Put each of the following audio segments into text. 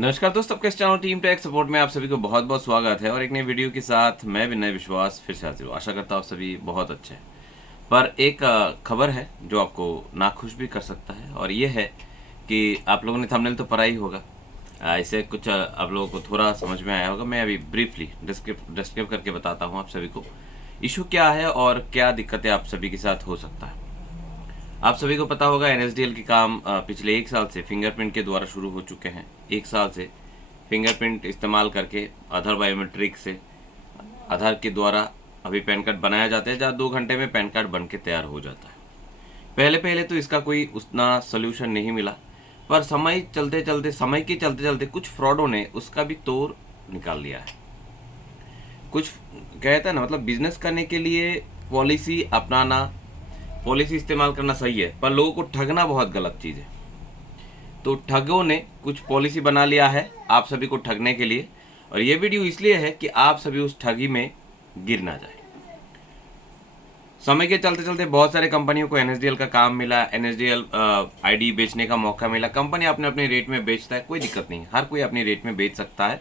नमस्कार दोस्तों, आपके इस चैनल टीम टेक सपोर्ट में आप सभी को बहुत बहुत स्वागत है। और एक नई वीडियो के साथ मैं विनय विश्वास फिर से हाजिर हूँ। आशा करता हूँ आप सभी बहुत अच्छे हैं। पर एक खबर है जो आपको नाखुश भी कर सकता है, और ये है कि आप लोगों ने थंबनेल तो पढ़ा ही होगा। इसे कुछ आप लोगों को थोड़ा समझ में आया होगा। मैं अभी ब्रीफली डिस्क्राइब करके बताता हूँ आप सभी को इशू क्या है और क्या दिक्कतें आप सभी के साथ हो सकता है। आप सभी को पता होगा एनएसडीएल के काम पिछले एक साल से फिंगरप्रिंट के द्वारा शुरू हो चुके हैं। एक साल से फिंगरप्रिंट इस्तेमाल करके आधार बायोमेट्रिक से आधार के द्वारा अभी पैन कार्ड बनाया जाता है, जहाँ 2 घंटे में पैन कार्ड बन के तैयार हो जाता है। पहले तो इसका कोई उतना सोल्यूशन नहीं मिला, पर समय के चलते चलते कुछ फ्रॉडों ने उसका भी तोड़ निकाल लिया है। कुछ कहते हैं ना, मतलब बिजनेस करने के लिए पॉलिसी अपनाना, पॉलिसी इस्तेमाल करना सही है, पर लोगों को ठगना बहुत गलत चीज़ है। तो ठगों ने कुछ पॉलिसी बना लिया है आप सभी को ठगने के लिए, और ये वीडियो इसलिए है कि आप सभी उस ठगी में गिर ना जाए। समय के चलते चलते बहुत सारे कंपनियों को एनएसडीएल का काम मिला, एनएसडीएल आईडी बेचने का मौका मिला। कंपनी अपने अपने रेट में बेचता है, कोई दिक्कत नहीं, हर कोई अपनी रेट में बेच सकता है।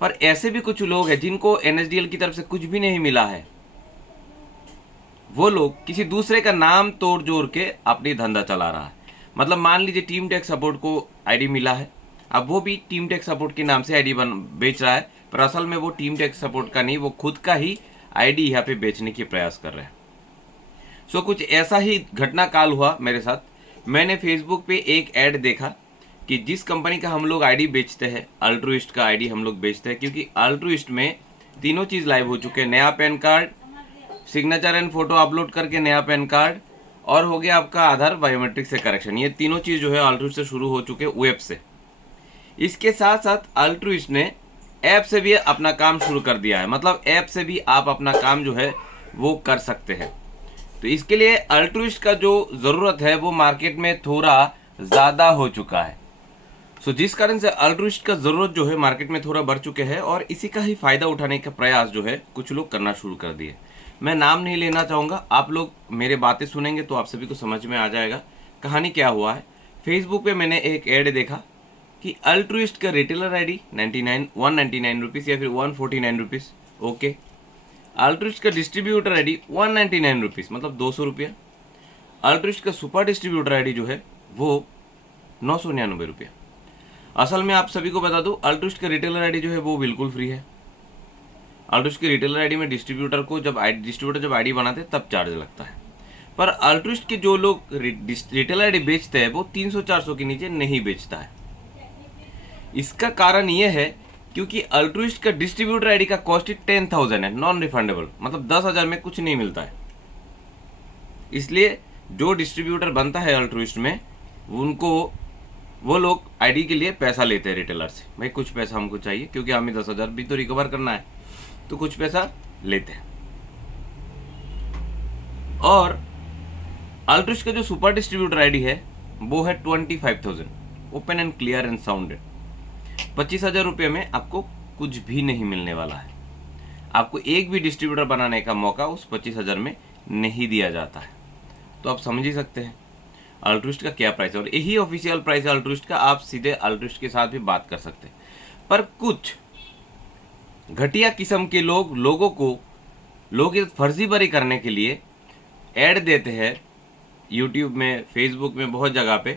पर ऐसे भी कुछ लोग हैं जिनको एनएसडीएल की तरफ से कुछ भी नहीं मिला है। वो लोग किसी दूसरे का नाम तोड़ जोड़ के अपनी धंधा चला रहा है। मतलब मान लीजिए टीम टेक सपोर्ट को आईडी मिला है, अब वो भी टीम टेक सपोर्ट के नाम से आईडी बेच रहा है, पर असल में वो टीम टेक सपोर्ट का नहीं, वो खुद का ही आईडी यहाँ पे बेचने की प्रयास कर रहे हैं। सो कुछ ऐसा ही घटना काल हुआ मेरे साथ। मैंने फेसबुक पे एक ऐड देखा कि जिस कंपनी का हम लोग आईडी बेचते हैं, अल्ट्रुइस्ट का आईडी हम लोग बेचते हैं, क्योंकि अल्ट्रुइस्ट में तीनों चीज लाइव हो चुके हैं। नया pan card, signature and photo upload करके नया पैन कार्ड, और हो गया आपका आधार बायोमेट्रिक से करेक्शन। ये तीनों चीज जो है अल्ट्रुइस्ट से शुरू हो चुके वेब से। इसके साथ साथ अल्ट्रुइस्ट ने ऐप से भी अपना काम शुरू कर दिया है। मतलब ऐप से भी आप अपना काम जो है वो कर सकते हैं। तो इसके लिए अल्ट्रुइस्ट का जो जरूरत है वो मार्केट में थोड़ा ज्यादा हो चुका है। सो जिस कारण से अल्ट्रुइस्ट का जरूरत जो है मार्केट में थोड़ा बढ़ चुके हैं, और इसी का ही फायदा उठाने का प्रयास जो है कुछ लोग करना शुरू कर दिए। मैं नाम नहीं लेना चाहूँगा, आप लोग मेरे बातें सुनेंगे तो आप सभी को समझ में आ जाएगा कहानी क्या हुआ है। फेसबुक पे मैंने एक ऐड देखा कि अल्ट्रुइस्ट का रिटेलर आईडी 199 रुपीज़ या फिर 149 रुपीज़, ओके। अल्ट्रुइस्ट का डिस्ट्रीब्यूटर आईडी 199 रुपीज़, मतलब 200 रुपया। अल्ट्रुइस्ट का सुपर डिस्ट्रीब्यूटर आईडी जो है वो 999 रुपया। असल में आप सभी को बता दूं, अल्ट्रुइस्ट का रिटेलर आईडी जो है वो बिल्कुल फ्री है। अल्ट्रुइस्ट की रिटेलर आईडी में डिस्ट्रीब्यूटर जब आईडी बनाते हैं तब चार्ज लगता है। पर अल्ट्रुइस्ट के जो लोग रिटेलर आईडी बेचते हैं वो 300-400 के नीचे नहीं बेचता है। इसका कारण यह है क्योंकि अल्ट्रुइस्ट का डिस्ट्रीब्यूटर आईडी का कॉस्ट 10,000 है, नॉन रिफंडेबल, मतलब 10,000 में कुछ नहीं मिलता है। इसलिए जो डिस्ट्रीब्यूटर बनता है अल्ट्रुइस्ट में, वो लोग आईडी के लिए पैसा लेते हैं रिटेलर से। भाई कुछ पैसा हमको चाहिए, क्योंकि हमें 10,000 भी तो रिकवर करना है, तो कुछ पैसा लेते हैं। और अल्ट्रुइस्ट का जो सुपर डिस्ट्रीब्यूटर आईडी है वो है 25,000, open and clear and sounded. 25,000 रुपये में आपको कुछ भी नहीं मिलने वाला है। आपको एक भी डिस्ट्रीब्यूटर बनाने का मौका उस 25,000 में नहीं दिया जाता है। तो आप समझ ही सकते हैं अल्ट्रुइस्ट का क्या प्राइस है, और यही ऑफिशियल प्राइस है अल्ट्रुइस्ट का। आप सीधे अल्ट्रुइस्ट के साथ भी बात कर सकते हैं। पर कुछ घटिया किस्म के लोगों को फर्जीवाड़ी करने के लिए ऐड देते हैं यूट्यूब में, फेसबुक में, बहुत जगह पे,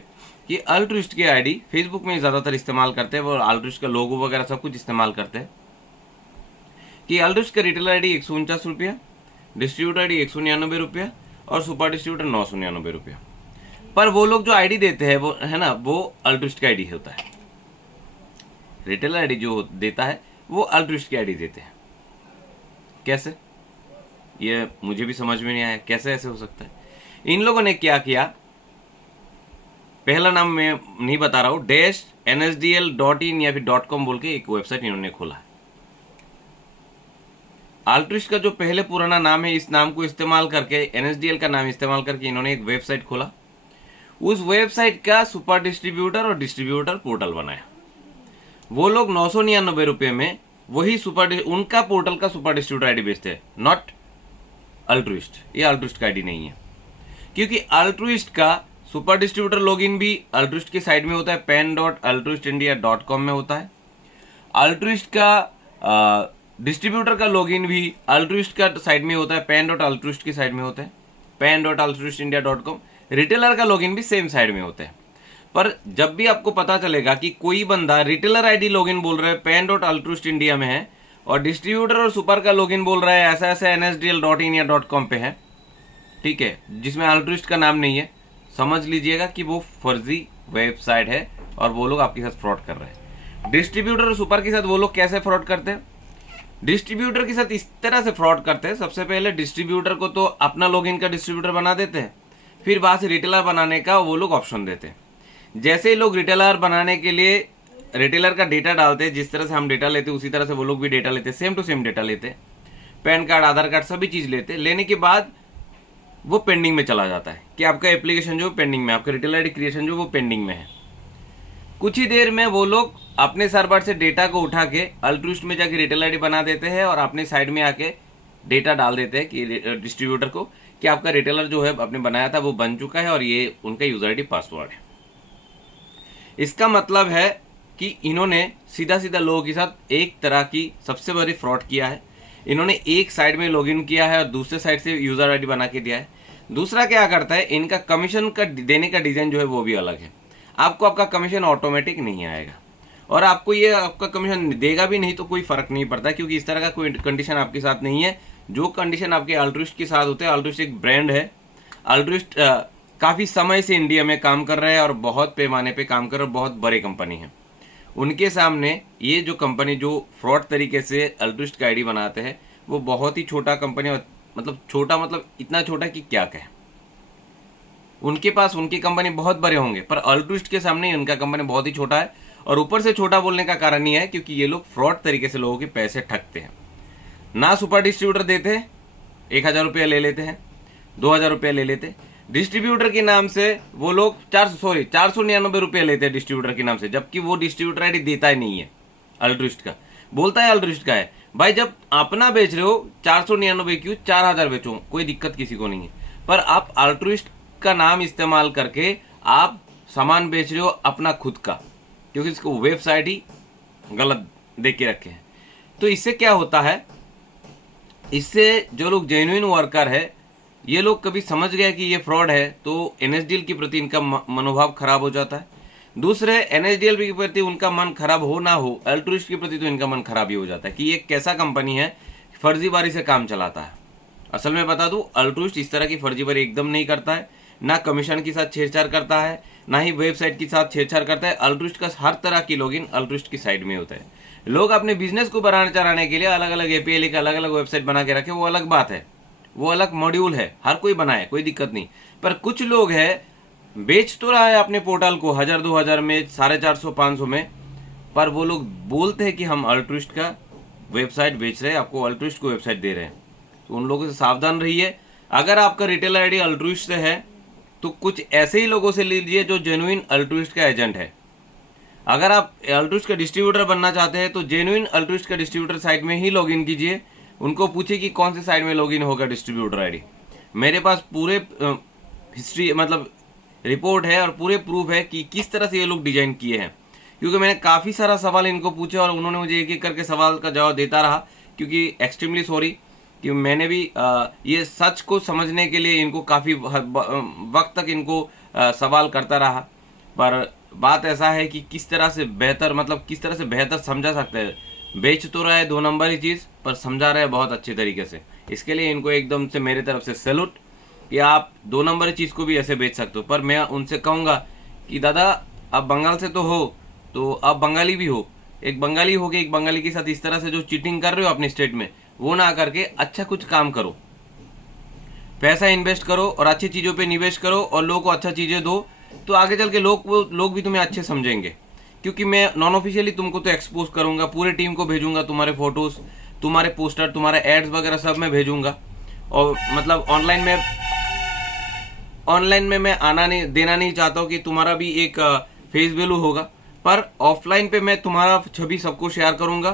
कि अल्ट्रुइस्ट की आईडी फेसबुक में ज़्यादातर इस्तेमाल करते हैं। वो अल्ट्रुइस्ट का लोगो वगैरह सब कुछ इस्तेमाल करते हैं कि अल्ट्रुइस्ट का रिटेलर आईडी 149 रुपया, डिस्ट्रीब्यूटर आईडी 199 रुपया, और सुपर डिस्ट्रीब्यूटर 999 रुपया। पर वो लोग जो आईडी देते हैं वो है ना, वो अल्ट्रुइस्ट का आईडी होता है। रिटेलर आईडी जो देता है वो अल्ट्रुइस्ट की आईडी देते हैं। कैसे, ये मुझे भी समझ में नहीं आया, कैसे ऐसे हो सकता है। इन लोगों ने क्या किया, पहला नाम मैं नहीं बता रहा हूं, -nsdl.in या फिर .com बोल के एक वेबसाइट इन्होंने खोला है। अल्ट्रुइस्ट का जो पहले पुराना नाम है, इस नाम को इस्तेमाल करके, एनएसडीएल का नाम इस्तेमाल करके इन्होंने एक वेबसाइट खोला। उस वेबसाइट का सुपर डिस्ट्रीब्यूटर और डिस्ट्रीब्यूटर पोर्टल बनाया। वो लोग 999 रुपये में वही उनका पोर्टल का सुपर डिस्ट्रीब्यूटर आईडी बेचते हैं, नॉट अल्ट्रुइस्ट। ये अल्ट्रुइस्ट का आईडी नहीं है, क्योंकि अल्ट्रुइस्ट का सुपर डिस्ट्रीब्यूटर लॉगिन भी अल्ट्रुइस्ट की साइट में होता है, pen.altruistindia.com में होता है। अल्ट्रुइस्ट का डिस्ट्रीब्यूटर का लॉगिन भी अल्ट्रुइस्ट का साइट में होता है, pen.altruist की साइट में होता है, pen.altruistindia.com। रिटेलर का लॉगिन भी सेम साइट में होता है। पर जब भी आपको पता चलेगा कि कोई बंदा रिटेलर आईडी लॉगिन बोल रहा है pen.altruistindia में है और डिस्ट्रीब्यूटर और सुपर का लॉगिन बोल रहा है ऐसा ऐसा nsdl.in या .com पे है, ठीक है, जिसमें अल्ट्रुइस्ट का नाम नहीं है, समझ लीजिएगा कि वो फर्जी वेबसाइट है और वो लोग आपके साथ फ्रॉड कर रहे हैं। डिस्ट्रीब्यूटर और सुपर के साथ वो लोग कैसे फ्रॉड करते हैं? डिस्ट्रीब्यूटर के साथ इस तरह से फ्रॉड करते हैं, सबसे पहले डिस्ट्रीब्यूटर को तो अपना लॉगिन का डिस्ट्रीब्यूटर बना देते हैं, फिर वहां से रिटेलर बनाने का वो लोग ऑप्शन देते हैं। जैसे ही लोग रिटेलर बनाने के लिए रिटेलर का डेटा डालते हैं, जिस तरह से हम डेटा लेते हैं उसी तरह से वो लोग भी डेटा लेते हैं, सेम टू सेम डेटा लेते हैं, पैन कार्ड, आधार कार्ड, सभी चीज लेते हैं। लेने के बाद वो पेंडिंग में चला जाता है कि आपका एप्लीकेशन जो पेंडिंग में, आपका रिटेलर आईडी क्रिएशन जो वो पेंडिंग में है। कुछ ही देर में वो लोग अपने सर्वर से डेटा को उठा के अल्ट्रुइस्ट में जाके रिटेलर आईडी बना देते हैं और अपने साइड में आके डेटा डाल देते हैं कि डिस्ट्रीब्यूटर को कि आपका रिटेलर जो है आपने बनाया था वो बन चुका है और ये उनका यूजर आईडी पासवर्ड है। इसका मतलब है कि इन्होंने सीधा सीधा लोगों के साथ एक तरह की सबसे बड़ी फ्रॉड किया है। इन्होंने एक साइड में लॉगिन किया है और दूसरे साइड से यूजर आईडी बना के दिया है। दूसरा क्या करता है, इनका कमीशन का देने का डिजाइन जो है वो भी अलग है। आपको आपका कमीशन ऑटोमेटिक नहीं आएगा और आपको ये आपका कमीशन देगा भी नहीं तो कोई फर्क नहीं पड़ता, क्योंकि इस तरह का कोई कंडीशन आपके साथ नहीं है। जो कंडीशन आपके अल्ट्रुइस्ट के साथ होते हैं, अल्ट्रुइस्ट एक ब्रांड है, अल्ट्रुइस्ट काफी समय से इंडिया में काम कर रहे हैं और बहुत पैमाने पे काम कर रहे हैं, बहुत बड़ी कंपनी है। उनके सामने ये जो कंपनी जो फ्रॉड तरीके से अल्ट्रुइस्ट का आईडी बनाते हैं वो बहुत ही छोटा कंपनी, मतलब छोटा मतलब इतना छोटा कि क्या कहे। उनके पास उनकी कंपनी बहुत बड़े होंगे पर अल्ट्रुइस्ट के सामने उनका कंपनी बहुत ही छोटा है। और ऊपर से छोटा बोलने का कारण ये है क्योंकि ये लोग फ्रॉड तरीके से लोगों के पैसे ठगते हैं। ना सुपर डिस्ट्रीब्यूटर देते हैं, 1000 रुपया ले लेते हैं, 2000 रुपया ले लेते हैं। डिस्ट्रीब्यूटर के नाम से वो लोग 499 रुपया लेते हैं डिस्ट्रीब्यूटर के नाम से, जबकि वो डिस्ट्रीब्यूटर आईडी देता ही नहीं है अल्ट्रुइस्ट का, बोलता है अल्ट्रुइस्ट का है। भाई जब अपना बेच रहे हो 499 क्यों, 4000 बेचो, कोई दिक्कत किसी को नहीं है। पर आप अल्ट्रुइस्ट का नाम इस्तेमाल करके आप सामान बेच रहे हो अपना खुद का, क्योंकि इसको वेबसाइट ही गलत देख के रखे हैं। तो इससे क्या होता है, इससे जो लोग जेन्युइन वर्कर है ये लोग कभी समझ गए कि ये फ्रॉड है तो एनएसडीएल के प्रति इनका मनोभाव खराब हो जाता है। दूसरे एनएसडीएल के प्रति उनका मन खराब हो ना हो, अल्ट्रुइस्ट के प्रति तो इनका मन खराब ही हो जाता है कि ये कैसा कंपनी है, फर्जीवारी से काम चलाता है। असल में बता दूं, अल्ट्रुइस्ट इस तरह की फर्जीवारी एकदम नहीं करता है, ना कमीशन के साथ छेड़छाड़ करता है, ना ही वेबसाइट के साथ छेड़छाड़ करता है। अल्ट्रुइस्ट का हर तरह की लॉगिन अल्ट्रुइस्ट की साइड में होता है। लोग अपने बिजनेस को बढ़ाने चलाने के लिए अलग अलग एपीआई लेकर अलग अलग वेबसाइट बना के रखे, वो अलग बात है, वो अलग मॉड्यूल है, हर कोई बनाए, कोई दिक्कत नहीं। पर कुछ लोग है बेच तो रहा है अपने पोर्टल को 1000-2000 में, 450-500 में, पर वो लोग बोलते हैं कि हम अल्ट्रुइस्ट का वेबसाइट बेच रहे हैं, आपको अल्ट्रुइस्ट को वेबसाइट दे रहे हैं। तो उन लोगों से सावधान रहिए। अगर आपका रिटेल आईडी अल्ट्रुइस्ट से है तो कुछ ऐसे ही लोगों से लीजिए जो जेन्युइन अल्ट्रुइस्ट का एजेंट है। अगर आप अल्ट्रुइस्ट का डिस्ट्रीब्यूटर बनना चाहते हैं तो जेन्युइन अल्ट्रुइस्ट का डिस्ट्रीब्यूटर साइट में ही लॉगिन कीजिए। उनको पूछिए कि कौन से साइट में लॉगिन होगा डिस्ट्रीब्यूटर आईडी। मेरे पास पूरे हिस्ट्री मतलब रिपोर्ट है और पूरे प्रूफ है कि किस तरह से ये लोग डिजाइन किए हैं, क्योंकि मैंने काफ़ी सारा सवाल इनको पूछे और उन्होंने मुझे एक एक करके सवाल का जवाब देता रहा। क्योंकि एक्सट्रीमली सॉरी कि मैंने भी ये सच को समझने के लिए इनको काफ़ी वक्त तक इनको सवाल करता रहा। पर बात ऐसा है कि किस तरह से बेहतर मतलब किस तरह से बेहतर समझा सकते हैं। बेच तो रहा है 2 नंबर ही चीज़, पर समझा रहा है बहुत अच्छे तरीके से। इसके लिए इनको एकदम से मेरे तरफ से सैल्यूट कि आप 2 नंबर चीज़ को भी ऐसे बेच सकते हो। पर मैं उनसे कहूँगा कि दादा आप बंगाल से तो हो तो आप बंगाली भी हो, एक बंगाली हो के एक बंगाली के साथ इस तरह से जो चीटिंग कर रहे हो अपने स्टेट में, वो ना करके अच्छा कुछ काम करो, पैसा इन्वेस्ट करो और अच्छी चीज़ों पे निवेश करो और लोगों को अच्छा चीज़ें दो, तो आगे चल के लोग भी तुम्हें अच्छे समझेंगे। क्योंकि मैं नॉन ऑफिशियली तुमको तो एक्सपोज करूंगा, पूरे टीम को भेजूंगा, तुम्हारे फोटोज, तुम्हारे पोस्टर, तुम्हारे एड्स वगैरह सब मैं भेजूंगा। और मतलब ऑनलाइन में मैं देना नहीं चाहता हूँ कि तुम्हारा भी एक फेस वैल्यू होगा, पर ऑफलाइन पे मैं तुम्हारा छवि सबको शेयर करूंगा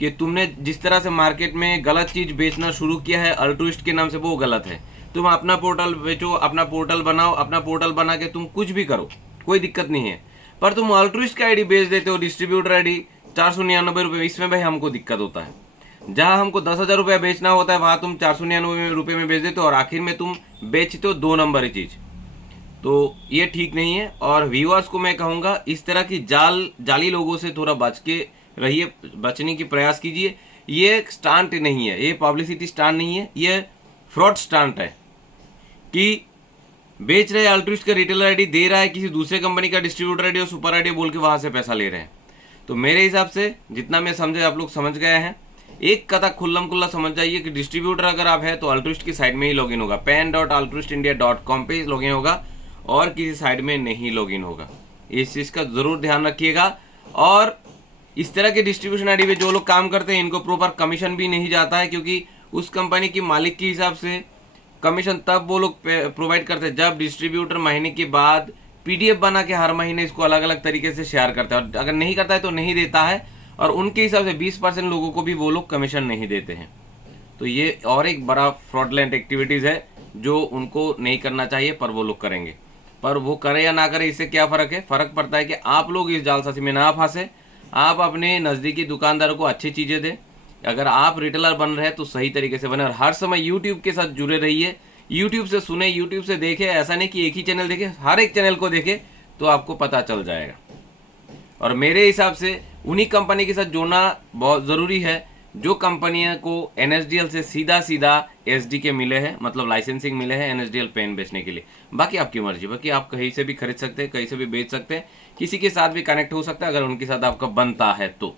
कि तुमने जिस तरह से मार्केट में गलत चीज बेचना शुरू किया है अल्ट्रुइस्ट के नाम से, वो गलत है। तुम अपना पोर्टल बेचो, अपना पोर्टल बनाओ, अपना पोर्टल बना के तुम कुछ भी करो, कोई दिक्कत नहीं है। पर तुम अल्ट्रुइस्ट का आईडी बेच देते हो, डिस्ट्रीब्यूटर आईडी 499 रुपये, इसमें भाई हमको दिक्कत होता है। जहां हमको 10,000 रुपया बेचना होता है वहां तुम 499 रुपये में बेच देते हो और आखिर में तुम बेचते हो 2 नंबर चीज। तो ये ठीक नहीं है। और व्यूअर्स को मैं कहूंगा इस तरह की जाली लोगों से थोड़ा बच के रहिए, बचने की प्रयास कीजिए। ये स्टंट नहीं है, ये पब्लिसिटी स्टंट नहीं है, ये फ्रॉड स्टंट है कि बेच रहे अल्ट्रुइस्ट का रिटेलर आईडी, दे रहा है किसी दूसरे कंपनी का डिस्ट्रीब्यूटर आईडी और सुपर आईडी बोल के वहां से पैसा ले रहे हैं। तो मेरे हिसाब से जितना मैं समझे, आप लोग समझ गए हैं, एक कथा खुल्लम खुल्ला समझ जाइए कि डिस्ट्रीब्यूटर अगर आप है तो अल्ट्रुइस्ट की साइट में ही लॉगिन होगा, pan.altruistindia.com पे लॉगिन होगा और किसी साइट में नहीं लॉगिन होगा। इस चीज का जरूर ध्यान रखिएगा। और इस तरह के डिस्ट्रीब्यूशन आईडी पे जो लोग काम करते हैं इनको प्रॉपर कमीशन भी नहीं जाता है, क्योंकि उस कंपनी की मालिक के हिसाब से कमीशन तब वो लोग प्रोवाइड करते हैं जब डिस्ट्रीब्यूटर महीने के बाद पीडीएफ बना के हर महीने इसको अलग अलग तरीके से शेयर करता है, और अगर नहीं करता है तो नहीं देता है। और उनके हिसाब से 20% लोगों को भी वो लोग कमीशन नहीं देते हैं। तो ये और एक बड़ा फ्रॉडलेंट एक्टिविटीज है जो उनको नहीं करना चाहिए, पर वो लोग करेंगे। पर वो करे या ना करे इससे क्या फर्क है? फर्क पड़ता है कि आप लोग इस जालसाजी में ना फंसे, आप अपने नजदीकी दुकानदारों को अच्छी चीजें दें। अगर आप रिटेलर बन रहे हैं तो सही तरीके से बने और हर समय यूट्यूब के साथ जुड़े रहिए। यूट्यूब से सुने, यूट्यूब से देखे, ऐसा नहीं कि एक ही चैनल देखे, हर एक चैनल को देखे तो आपको पता चल जाएगा। और मेरे हिसाब से उन्हीं कंपनी के साथ जुड़ना बहुत जरूरी है जो कंपनियों को NSDL से सीधा SDK मिले हैं, मतलब लाइसेंसिंग मिले हैं NSDL पेन बेचने के लिए। बाकी आपकी मर्जी, बाकी आप कहीं से भी खरीद सकते हैं, कहीं से भी बेच सकते हैं, किसी के साथ भी कनेक्ट हो सकता है अगर उनके साथ आपका बनता है तो।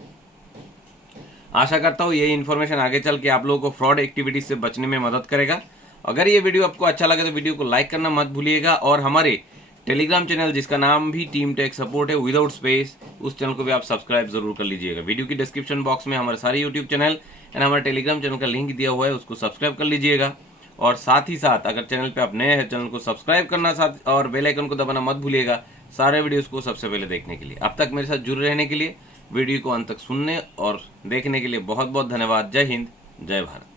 आशा करता हूँ ये इन्फॉर्मेशन आगे चल के आप लोगों को फ्रॉड एक्टिविटीज से बचने में मदद करेगा। अगर ये वीडियो आपको अच्छा लगे तो वीडियो को लाइक करना मत भूलिएगा और हमारे टेलीग्राम चैनल जिसका नाम भी टीम टेक सपोर्ट है विदाउट स्पेस, उस चैनल को भी आप सब्सक्राइब जरूर कर लीजिएगा। वीडियो की डिस्क्रिप्शन बॉक्स में हमारे सारे यूट्यूब चैनल एंड हमारे टेलीग्राम चैनल का लिंक दिया हुआ है, उसको सब्सक्राइब कर लीजिएगा। और साथ ही साथ अगर चैनल पे आप नए हैं, चैनल को सब्सक्राइब करना साथ और बेल आइकन को दबाना मत भूलिएगा सारे वीडियोस को सबसे पहले देखने के लिए। अब तक मेरे साथ जुड़े रहने के लिए, वीडियो को अंत तक सुनने और देखने के लिए बहुत बहुत धन्यवाद। जय हिंद, जय भारत।